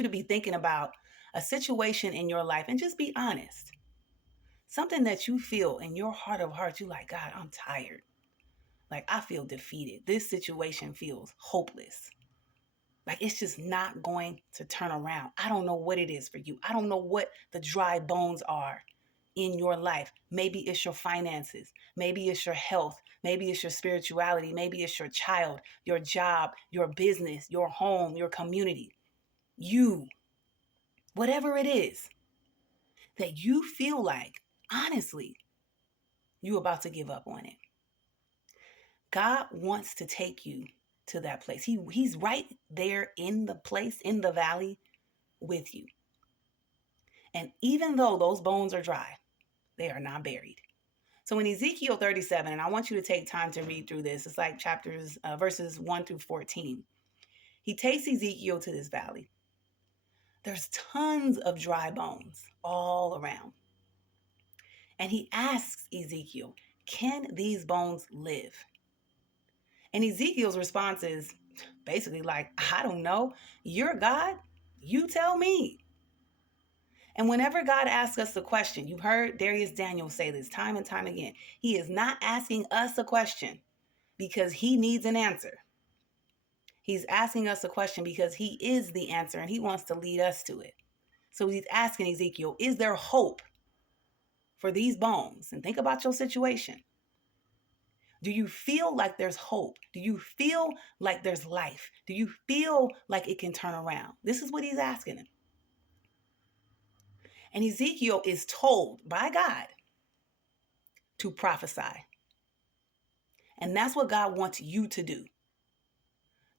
you to be thinking about a situation in your life and just be honest. Something that you feel in your heart of hearts, you like, God, I'm tired. Like, I feel defeated. This situation feels hopeless. Like, it's just not going to turn around. I don't know what it is for you. I don't know what the dry bones are in your life. Maybe it's your finances. Maybe it's your health. Maybe it's your spirituality. Maybe it's your child, your job, your business, your home, your community. You, whatever it is that you feel like, honestly, you about to give up on it. God wants to take you to that place. He's right there in the place, in the valley with you. And even though those bones are dry, they are not buried. So in Ezekiel 37, and I want you to take time to read through this, it's like verses 1 through 14. He takes Ezekiel to this valley. There's tons of dry bones all around. And he asks Ezekiel, can these bones live? And Ezekiel's response is basically like, I don't know. You're God. You tell me. And whenever God asks us a question, you've heard Darius Daniel say this time and time again. He is not asking us a question because he needs an answer. He's asking us a question because he is the answer and he wants to lead us to it. So he's asking Ezekiel, is there hope for these bones? And think about your situation. Do you feel like there's hope? Do you feel like there's life? Do you feel like it can turn around? This is what he's asking him. And Ezekiel is told by God to prophesy. And that's what God wants you to do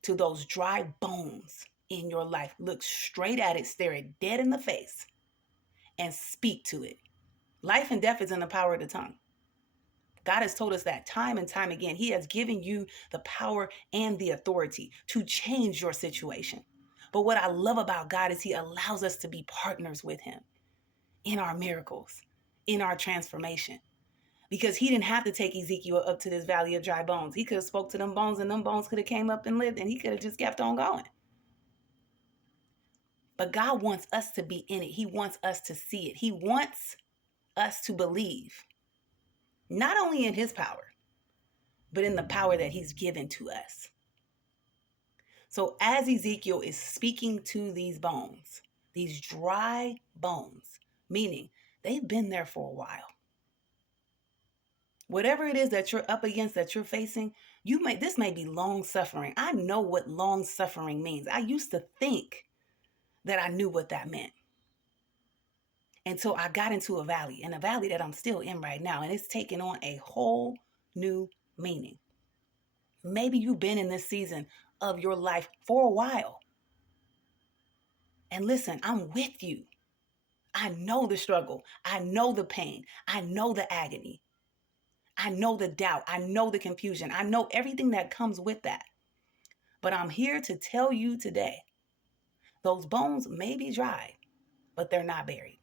to those dry bones in your life. Look straight at it, stare it dead in the face, and speak to it. Life and death is in the power of the tongue. God has told us that time and time again. He has given you the power and the authority to change your situation. But what I love about God is he allows us to be partners with him in our miracles, in our transformation. Because he didn't have to take Ezekiel up to this valley of dry bones. He could have spoke to them bones and them bones could have came up and lived and he could have just kept on going. But God wants us to be in it. He wants us to see it. He wants us to believe, not only in his power, but in the power that he's given to us. So as Ezekiel is speaking to these bones, these dry bones, meaning they've been there for a while. Whatever it is that you're up against, that you're facing, this may be long suffering. I know what long suffering means. I used to think that I knew what that meant until I got into a valley that I'm still in right now. And it's taken on a whole new meaning. Maybe you've been in this season of your life for a while. And listen, I'm with you. I know the struggle. I know the pain. I know the agony. I know the doubt. I know the confusion. I know everything that comes with that. But I'm here to tell you today, those bones may be dry, but they're not buried.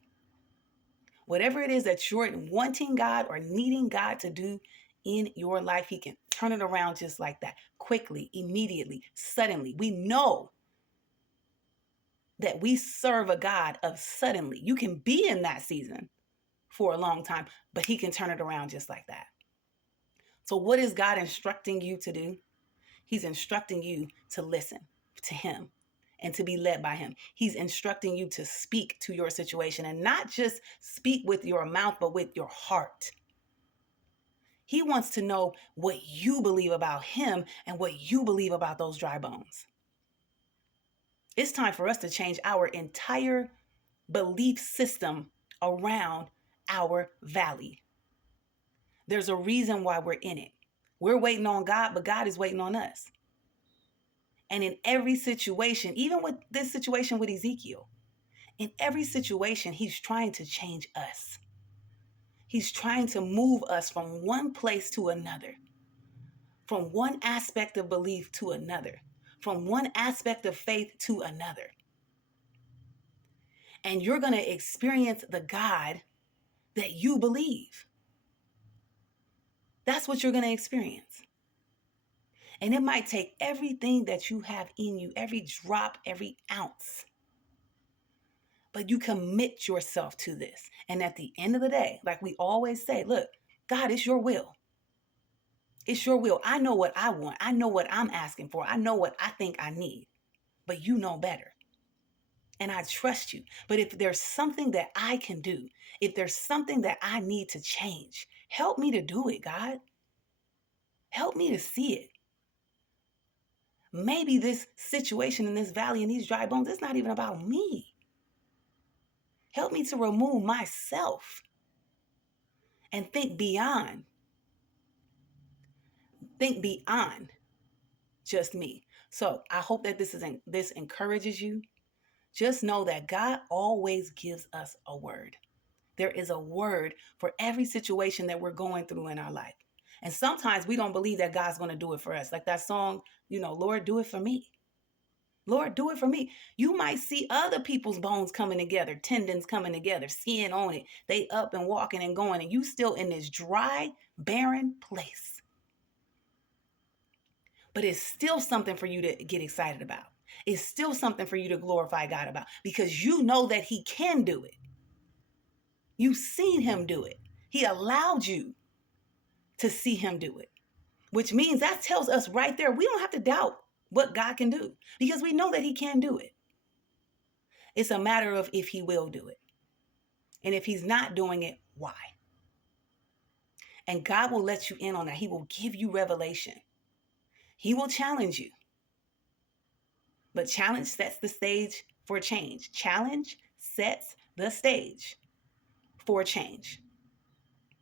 Whatever it is that you're wanting God or needing God to do in your life, he can turn it around just like that, quickly, immediately, suddenly. We know that we serve a God of suddenly. You can be in that season for a long time, but he can turn it around just like that. So what is God instructing you to do? He's instructing you to listen to him and to be led by him. He's instructing you to speak to your situation and not just speak with your mouth, but with your heart. He wants to know what you believe about him and what you believe about those dry bones. It's time for us to change our entire belief system around our valley. There's a reason why we're in it. We're waiting on God, but God is waiting on us. And in every situation, even with this situation with Ezekiel, in every situation, he's trying to change us. He's trying to move us from one place to another, from one aspect of belief to another, from one aspect of faith to another. And you're going to experience the God that you believe. That's what you're going to experience. And it might take everything that you have in you, every drop, every ounce, But you commit yourself to this. And at the end of the day, like we always say, look, God, it's your will. It's your will. I know what I want. I know what I'm asking for. I know what I think I need. But you know better. And I trust you. But if there's something that I can do, if there's something that I need to change, help me to do it, God. Help me to see it. Maybe this situation in this valley and these dry bones, it's not even about me. Help me to remove myself and think beyond just me. So I hope that this encourages you. Just know that God always gives us a word. There is a word for every situation that we're going through in our life. And sometimes we don't believe that God's going to do it for us. Like that song, Lord, do it for me. Lord, do it for me. You might see other people's bones coming together, tendons coming together, skin on it. They up and walking and going, and you still in this dry, barren place. But it's still something for you to get excited about. It's still something for you to glorify God about because you know that He can do it. You've seen Him do it. He allowed you to see Him do it, which means that tells us right there, we don't have to doubt what God can do because we know that He can do it. It's a matter of if He will do it. And if He's not doing it, why? And God will let you in on that. He will give you revelation. He will challenge you. But challenge sets the stage for change. Challenge sets the stage for change.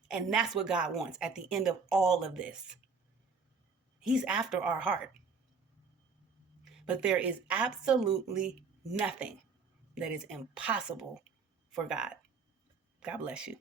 And that's what God wants at the end of all of this. He's after our heart. But there is absolutely nothing that is impossible for God. God bless you.